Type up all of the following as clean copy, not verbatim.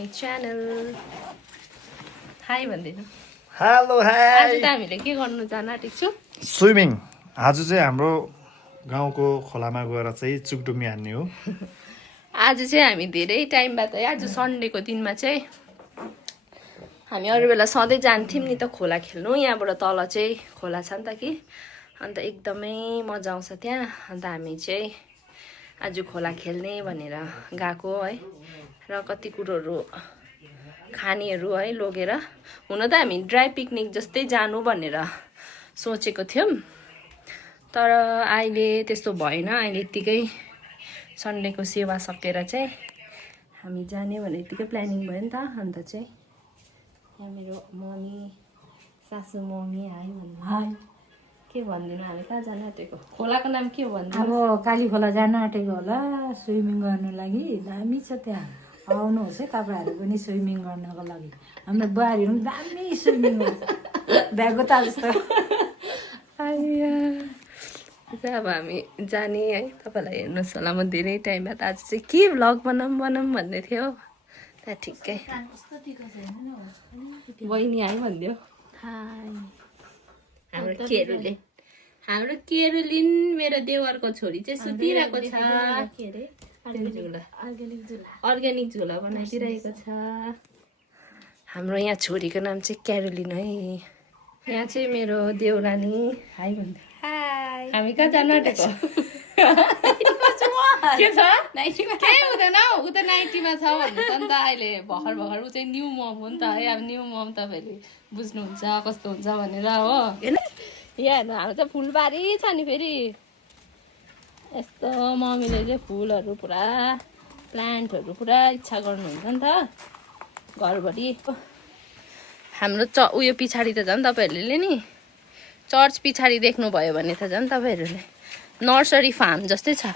My channel. High भन्दिनु। Hello hi. आज त हामीले के गर्नु जान आँटेको छु? स्विमिङ। आज चाहिँ हाम्रो गाउँको खोलामा गएर चाहिँ चुकडुमी हान्ने हो। आज चाहिँ हामी धेरै टाइम बाद है, आज सन्डेको दिनमा चाहिँ हामी अरू बेला सधैँ जान्थ्यौँ नि त खोला खेल्नु। यहाँबाट तल चाहिँ खोला छ नि त कि, अन्त एकदमै मजा आउँछ त्यहाँ। अन्त हामी चाहिँ आज खोला खेल्ने भनेर गएको है, र कति कुरोहरू खानेहरू है लगेर। हुन त हामी ड्राई पिकनिक जस्तै जानु भनेर सोचेको थियौँ, तर अहिले त्यस्तो भएन। अहिले यत्तिकै सन्डेको सेवा सकेर चाहिँ हामी जाने भने यत्तिकै प्लानिङ भयो नि त। अन्त चाहिँ यहाँ मेरो मम्मी, सासू मम्मी हाई भन्नु। हाई के भनिदिनु, हामी कहाँ जान आँटेको? खोलाको नाम के हो भन्नु? अब काली खोला जान आँटेको होला स्विमिङ गर्नु लागि। दामी छ त्यहाँ, आउनुहोस् है तपाईँहरू पनि स्विमिङ गर्नको लागि। हाम्रो बुहारीहरू पनि दामी स्विमिङ गर्छ, भ्याएको त जस्तो। अब हामी जाने है, तपाईँलाई हेर्नुहोस् होला। म धेरै टाइम बाद आज चाहिँ के भ्लग बनाऊँ भन्दै थियो, त्यहाँ ठिक्कै बहिनी आयो भनिदियो। हाम्रो केरुलिन मेरो देवरको छोरी चाहिँ सुतिरहेको छ, अर्ग्यानिक झोला बनाइदिइरहेको छ। हाम्रो यहाँ छोरीको नाम चाहिँ क्यारोलिन है। यहाँ चाहिँ मेरो देउरानी हाई भन्दै। हामी कहाँ जानु आँटेको? के छ? केही हुँदैन हौ, ऊ त नाइटीमा छ भन्नु छ नि त अहिले भर्खर भर्खर। ऊ चाहिँ न्यू मम हो नि त है। अब न्यू मम तपाईँहरूले बुझ्नुहुन्छ कस्तो हुन्छ भनेर हो। यहाँ हेर्नु, हाम्रो त फुलबारी छ नि फेरि। यस्तो मम्मीले चाहिँ फुलहरू पुरा, प्लान्टहरू पुरा इच्छा गर्नुहुन्छ नि त घरभरि। हाम्रो उयो पछाडि त झन् तपाईँहरूले नि चर्च पछाडि देख्नुभयो भने त झन् तपाईँहरूले नर्सरी फार्म जस्तै छ।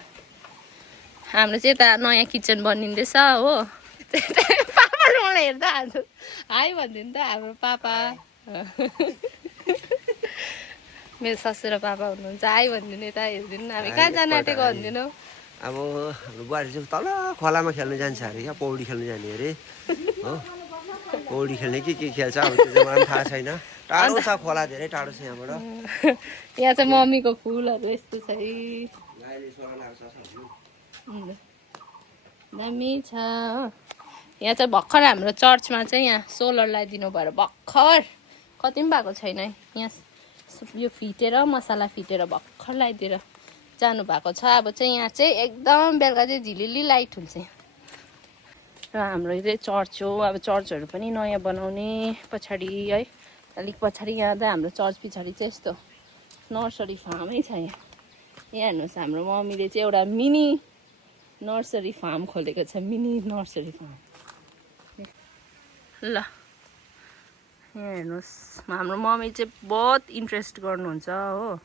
हाम्रो चाहिँ यता नयाँ किचन बनिँदैछ हो। पापाले मलाई हेर्दा हाई भनिदिनु त हाम्रो पापा। मेरो ससुर पापा हुनुहुन्छ, हाई भनिदिनु। यता हेरिदिनु, हामी कहाँ जान आँटेको भनिदिनु। अब हाम्रो बुहारी चाहिँ तल खोलामा खेल्नु जान्छ अरे, क्या पौडी खेल्नु जाने अरे हो। पौडी खेल्ने के खेल्छ अब त्यो चाहिँ मलाई थाहा छैन। टाढो छ खोला, धेरै टाढो छ यहाँबाट। यहाँ चाहिँ मम्मीको फुलहरू यस्तो छ है, दामी छ हो। यहाँ चाहिँ भर्खर हाम्रो चर्चमा चाहिँ यहाँ सोलर लगाइदिनु भएर भर्खर, कति पनि भएको छैन है। यहाँ यो फिटेर मसाला फिटेर भर्खर लगाइदिएर जानुभएको छ। अब चाहिँ यहाँ चाहिँ एकदम बेलुका चाहिँ झिलिली लाइट हुन्छ। र हाम्रो चाहिँ चर्च हो। अब चर्चहरू पनि नयाँ बनाउने पछाडि है, अलिक पछाडि यहाँ त हाम्रो चर्च पछाडि चाहिँ यस्तो नर्सरी फार्मै छ। यहाँ हेर्नुहोस्, हाम्रो मम्मीले चाहिँ एउटा मिनी नर्सरी फार्म खोलेको छ, मिनी नर्सरी फार्म। ल यहाँ हेर्नुहोस्, हाम्रो मम्मी चाहिँ बहुत इन्ट्रेस्ट गर्नुहुन्छ हो,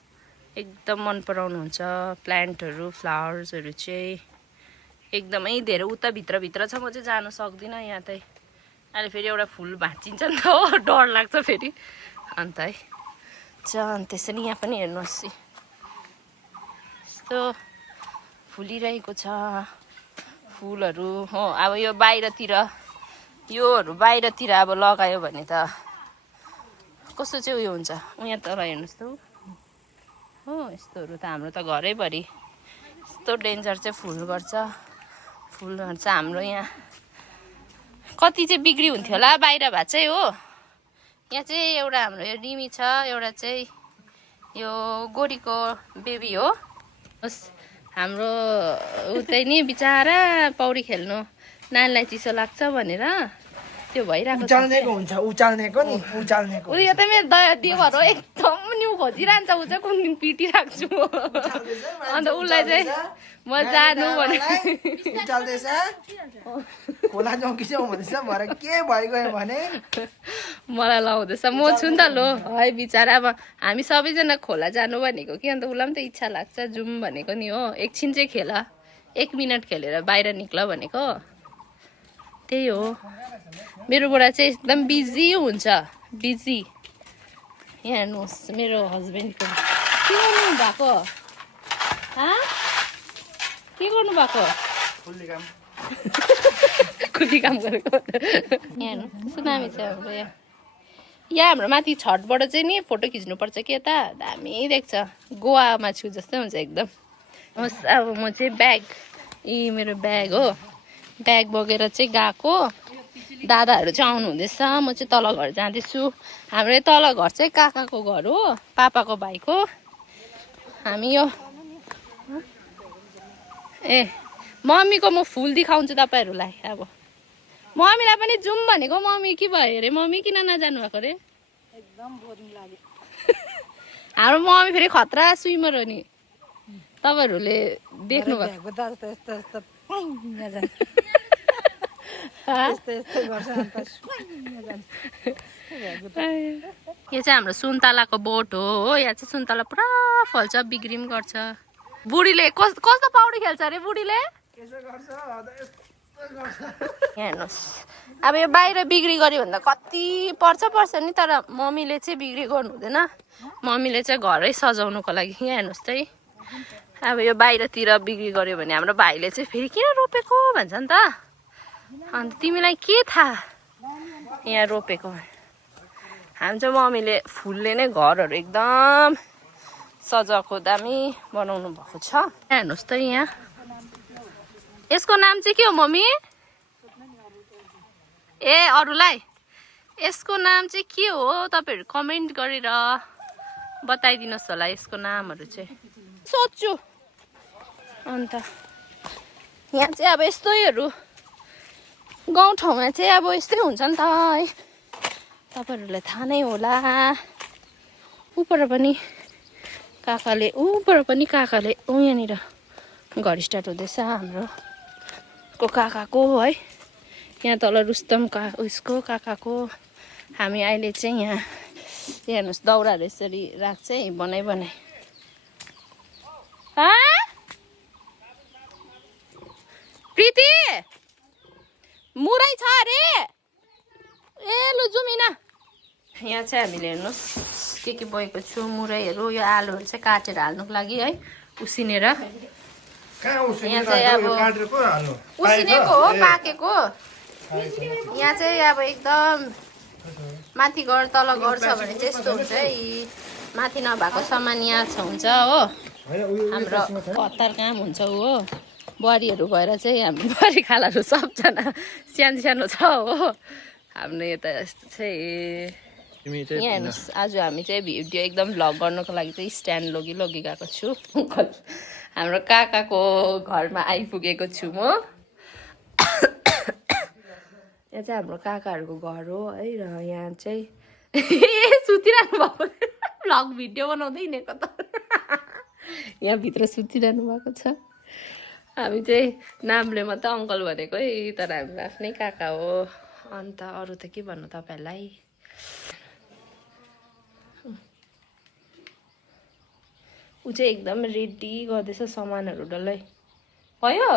एकदम मन पराउनुहुन्छ प्लान्टहरू, फ्लावर्सहरू चाहिँ एकदमै धेरै। उता भित्रभित्र छ, म चाहिँ जानु सक्दिनँ यहाँ त। अहिले फेरि एउटा फुल भाँचिन्छ नि त हो, डर लाग्छ फेरि। अन्त है अनि त्यसरी यहाँ पनि हेर्नुहोस् यस्तो फुलिरहेको छ फुलहरू हो। अब यो बाहिरतिर, योहरू बाहिरतिर अब लगायो भने त कस्तो चाहिँ उयो हुन्छ। यहाँ तल हेर्नुहोस् त हो, यस्तोहरू त हाम्रो त घरैभरि यस्तो डेन्जर चाहिँ फुल गर्छ। फुलहरू चाहिँ हाम्रो यहाँ कति चाहिँ बिक्री हुन्थ्यो होला बाहिर भए चाहिँ हो। यहाँ चाहिँ एउटा हाम्रो यो रिमी छ, एउटा चाहिँ यो गोरीको बेबी हो। हाम्रो उतै नि बिचारा पौडी खेल्नु नानीलाई चिसो लाग्छ भनेर त्यो भइरहेको छ। उचाल्नेको हुन्छ, उचाल्नेको नि, उचाल्नेको। उयो त मेरो देवर हो, एकदम न्यु खोजिरहन्छ। ऊ चाहिँ कुन दिन पिटिराख्छु म। अन्त उसलाई चाहिँ म जानु भने उचाल्दैछ, खोला जाउँ कि जाउँ भन्दैछ। भरे के भइगयो भने मलाई लाउँदैछ, म छु नि त। लो है बिचरा, अब हामी सबैजना खोला जानु भनेको कि, अन्त उसलाई पनि त इच्छा लाग्छ, जाउँ भनेको नि हो। एकछिन चाहिँ खेल, 1 मिनट खेलेर बाहिर निक्ल भनेको, त्यही हो। मेरो बुढा चाहिँ एकदम बिजी हुन्छ, बिजी। यहाँ हेर्नुहोस् मेरो हस्बेन्डको के गर्नु भएको, के गर्नु भएको? कुली काम गरेको यहाँ हेर्नु कस्तो दामी छ हाम्रो यहाँ हाम्रो माथि छतबाट चाहिँ नि फोटो खिच्नुपर्छ कि यता दामी देख्छ गोवामा छु जस्तै हुन्छ एकदम अब म चाहिँ ब्याग मेरो ब्याग हो ब्याग बोकेर चाहिँ गएको दादाहरू चाहिँ आउनु हुँदैछ म चाहिँ तल घर जाँदैछु हाम्रो तल घर चाहिँ काकाको घर हो पापाको भाइको हामी यो ए मम्मीको म फुल देखाउँछु तपाईँहरूलाई अब मम्मीलाई पनि जाउँ भनेको मम्मी के भयो अरे मम्मी किन नजानु भएको अरे एकदम बोरिङ लाग्यो हाम्रो मम्मी फेरि खतरा स्विमर हो नि तपाईँहरूले देख्नु भएको यो चाहिँ हाम्रो सुन्तलाको बोट हो यहाँ चाहिँ सुन्तला पुरा फल्छ बिक्री पनि गर्छ बुढीले कस्तो पौडी खेल्छ अरे बुढीले हेर्नुहोस् अब यो बाहिर बिक्री गऱ्यो भने त कति पर्छ नि तर मम्मीले चाहिँ बिक्री गर्नु हुँदैन मम्मीले चाहिँ घरै सजाउनुको लागि यहाँ हेर्नुहोस् त अब यो बाहिरतिर बिक्री गऱ्यो भने हाम्रो भाइले चाहिँ फेरि किन रोपेको भन्छ नि त अन्त तिमीलाई के थाहा यहाँ रोपेको हामी चाहिँ मम्मीले फुलले नै घरहरू एकदम सजाएको दामी बनाउनु भएको छ हेर्नुहोस् त यहाँ यसको नाम चाहिँ के हो मम्मी ए अरूलाई यसको नाम चाहिँ के हो तपाईँहरू कमेन्ट गरेर बताइदिनुहोस् होला यसको नामहरू चाहिँ सोध्छु अन्त यहाँ चाहिँ अब यस्तैहरू गाउँठाउँमा चाहिँ अब यस्तै हुन्छ नि त है तपाईँहरूलाई थाहा नै होला ऊपर पनि काकाले यहाँनिर घर स्टार्ट हुँदैछ हाम्रो काकाको है यहाँ तल रुस्तम उसको काकाको हामी अहिले चाहिँ यहाँ हेर्नुहोस् दाउराहरू यसरी राख्छ है बनाइ प्रीति मुरै छ अरे ए लु जुमिना यहाँ चाहिँ हामीले हेर्नुहोस् के बोकेको छु मुरैहरू यो आलुहरू चाहिँ काटेर हाल्नुको लागि है उसिनेर यहाँ चाहिँ अब उसिनेको हो पाकेको यहाँ चाहिँ अब एकदम माथि घर तल घर छ भने चाहिँ यस्तो हुन्छ है माथि नभएको सामान यहाँ हुन्छ हो हाम्रो हतार काम हुन्छ हो बुहारीहरू भएर चाहिँ हाम्रो बुहारी खालाहरू सबजना सानो छ हो हाम्रो यता यस्तो चाहिँ यहाँ हेर्नुहोस् आज हामी चाहिँ भिडियो एकदम भ्लग गर्नुको लागि चाहिँ स्ट्यान्ड लगी गएको छु हाम्रो काकाको घरमा आइपुगेको छु म यहाँ चाहिँ हाम्रो काकाहरूको घर हो है र यहाँ चाहिँ सुतिरहनु भएको भ्लग भिडियो बनाउँदै हिँडेको त यहाँभित्र सुतिरहनु भएको छ हामी चाहिँ नामले मात्रै अङ्कल भनेको है तर हाम्रो आफ्नै काका हो अन्त अरू त के भन्नु तपाईँहरूलाई ऊ चाहिँ एकदम रेडी गर्दैछ सामानहरू डल्लै भयो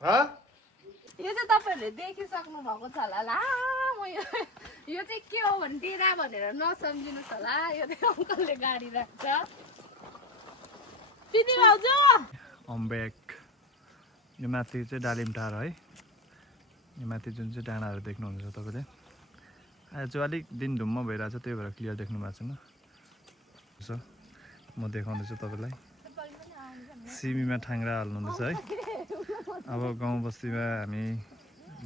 यो चाहिँ तपाईँहरूले देखिसक्नु भएको छ होला लामो यो चाहिँ के हो भने डेरा भनेर नसम्झिनुहोस् होला यो चाहिँ अङ्कलले गाडी राख्छ अम्बेक यो माथि चाहिँ डालिम टार है यो माथि जुन चाहिँ डाँडाहरू देख्नुहुन्छ तपाईँले आज चाहिँ अलिक दिन धुम्म भइरहेछ त्यही भएर क्लियर देख्नु भएको छैन म देखाउँदैछु तपाईँलाई सिमीमा ठाङ्ग्रा हाल्नुहुँदैछ है अब गाउँ बस्तीमा हामी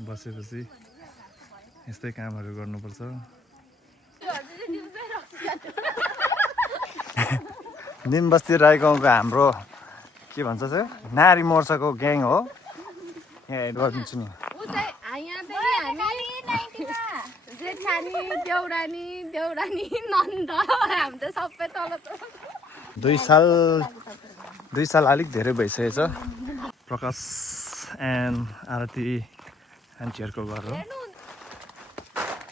बसेपछि यस्तै कामहरू गर्नुपर्छ निम बस्ती राई गाउँको हाम्रो के भन्छ चाहिँ नारी मोर्चाको ग्याङ हो यहाँ एड गरिदिन्छु नि देउरानी नन्द हामी त सबै तल 2 साल अलिक धेरै भइसकेको छ प्रकाश एन्ड आरती आन्टीहरूको घर हो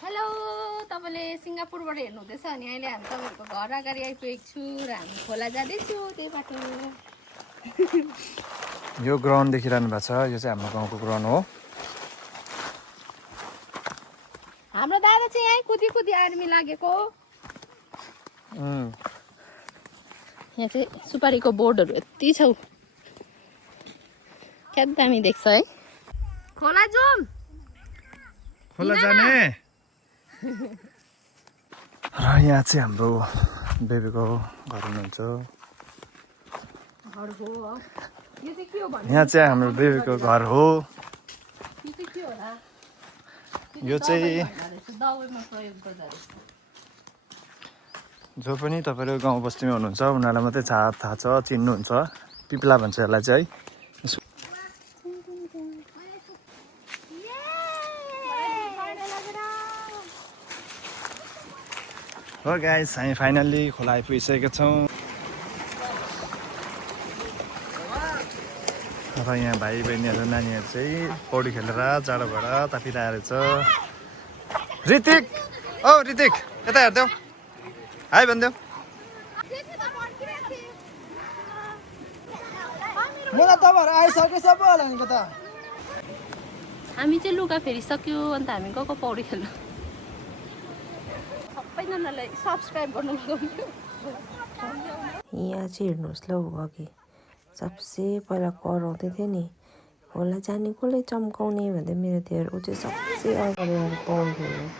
हेलो तपाईँले सिङ्गापुरबाट हेर्नु हुँदैछ अनि अहिले हामी तपाईँहरूको घर अगाडि आइपुगेको छु र हामी खोला जाँदैछु त्यही बाटो यो ग्राउन्ड देखिरहनु भएको छ यो चाहिँ हाम्रो गाउँको ग्राउन्ड हो हाम्रो दादा चाहिँ यहीँ कुदी आर्मी लागेको यहाँ चाहिँ सुपारीको बोर्डहरू यति छ क्या दामी देख्छ है खोला जाउँ खोला जाने र यहाँ चाहिँ हाम्रो बेबीको घर हुनुहुन्छ घर हो यो चाहिँ के हो भन्नु यहाँ चाहिँ हाम्रो बेबीको घर हो यो चाहिँ के होला यो चाहिँ दबाईमा प्रयोग गर्दा रहेछ जो पनि तपाईँहरू गाउँ बस्तीमा हुनुहुन्छ उनीहरूलाई मात्रै थाहा छ चिन्नुहुन्छ पिप्ला भन्छ यसलाई चाहिँ है हो गाइस हामी फाइनल्ली खोला आइपुगिसकेका छौँ र यहाँ भाइ बहिनीहरू नानीहरू चाहिँ पौडी खेलेर जाडो भएर तापिरहेको छ ऋतिक औ ऋतिक यता हेरिदेऊ हाई भनिदेऊ मलाई तपाईँहरू आइसके सबै होला नि कता हामी चाहिँ लुगा फेरिसक्यो अन्त हामी गएको पौडी खेल्नु सबैजनालाई सब्सक्राइब गर्नु लगाउँथ्यो यहाँ चाहिँ हेर्नुहोस् ल अघि सबसे पहिला कराउँदै थियो नि होला जाने कसले चम्काउने भन्दै मेरो त्यो ऊ चाहिँ सबसे अगाडि पौडी खेल्नु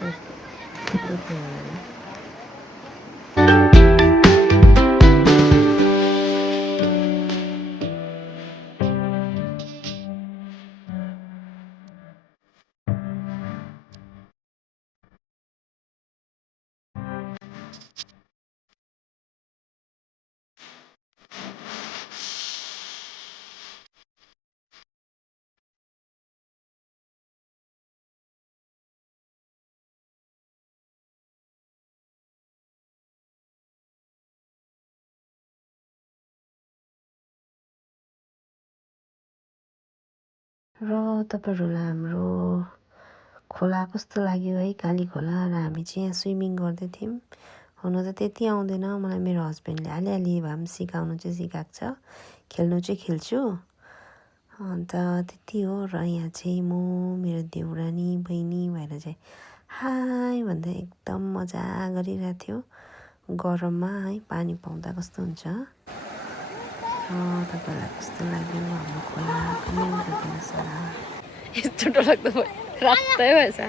र तपाईँहरूलाई हाम्रो खोला कस्तो लाग्यो है काली खोला र हामी चाहिँ यहाँ स्विमिङ गर्दै थियौँ हुन त त्यति आउँदैन मलाई मेरो हस्बेन्डले अलिअलि भए पनि सिकाउनु चाहिँ सिकाएको छ खेल्नु चाहिँ खेल्छु अन्त त्यति हो र यहाँ चाहिँ म मेरो देउरानी बहिनी भएर चाहिँ हाई भन्दै एकदम मजा गरिरहेको थियो गरममा है पानी पाउँदा कस्तो हुन्छ तपाईँलाई कस्तो लाग्यो हाम्रो खोला कमेन्ट गरिदिनुहोस् होला यस्तो डरलाग्दो भयो रातै भएछ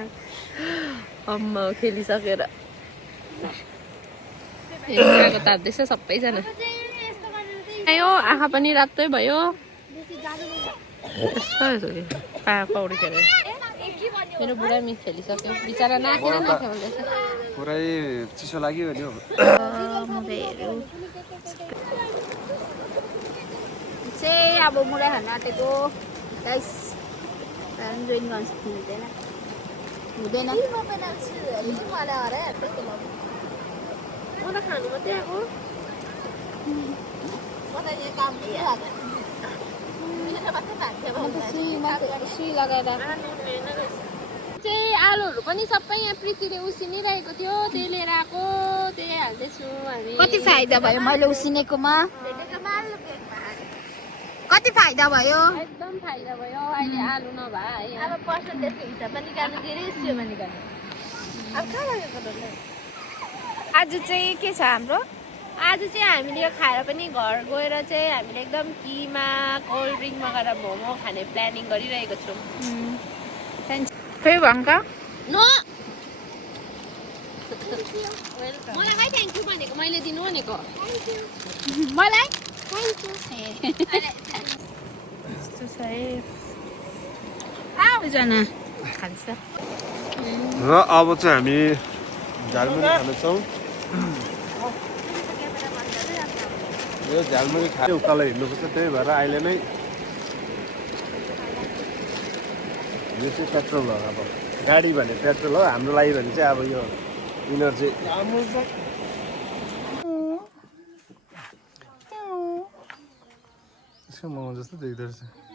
अम्मा खेलिसकेर आगो ताप्दैछ सबैजना आयो आँखा पनि रातै भयो यस्तो कि पौडी खेलेर मेरो बुढा मिस खेलिसक्यो बिचरा नाकेर नाख्यो भन्दैछ पुरै चिसो लाग्यो नि हौ चाहिँ अब मुला खान आँटेको गाइस जोइन गर्न सक्नु हुँदैन मलाई खानु मात्रै आएको सुई लगाएर चाहिँ आलुहरू पनि सबै यहाँ प्रीतिले उसिनिरहेको थियो त्यही लिएर आएको त्यही हाल्दैछु हामी कति फाइदा भयो मैले उसिनेकोमा कति फाइदा भयो एकदम फाइदा भयो अहिले आलु नभए अब पर्सेन्टेजको हिसाबमा निकाल्नु धेरै सियोमा निकाल्नु अब कहाँ लगेको डल्लै आज चाहिँ के छ हाम्रो आज चाहिँ हामीले यो खाएर पनि घर गएर चाहिँ हामीले एकदम किमा कोल्ड ड्रिङ्कमा गएर मोमो खाने प्लानिङ गरिरहेको छौँ फेरि भङ्का नो मलाई खै थ्याङ्क यू भनेको मैले दिनु भनेको मलाई यस्तो छ है आउजना खान्छ र अब चाहिँ हामी झालमुरी खानेछौँ यो झालमुरी खाएर उकालो हिँड्नुपर्छ त्यही भएर अहिले नै यो चाहिँ पेट्रोल हो अब गाडी भने पेट्रोल हो हाम्रो लागि भने चाहिँ अब यो यिनीहरू चाहिँ यसको मोमो जस्तो देख्दो रहेछ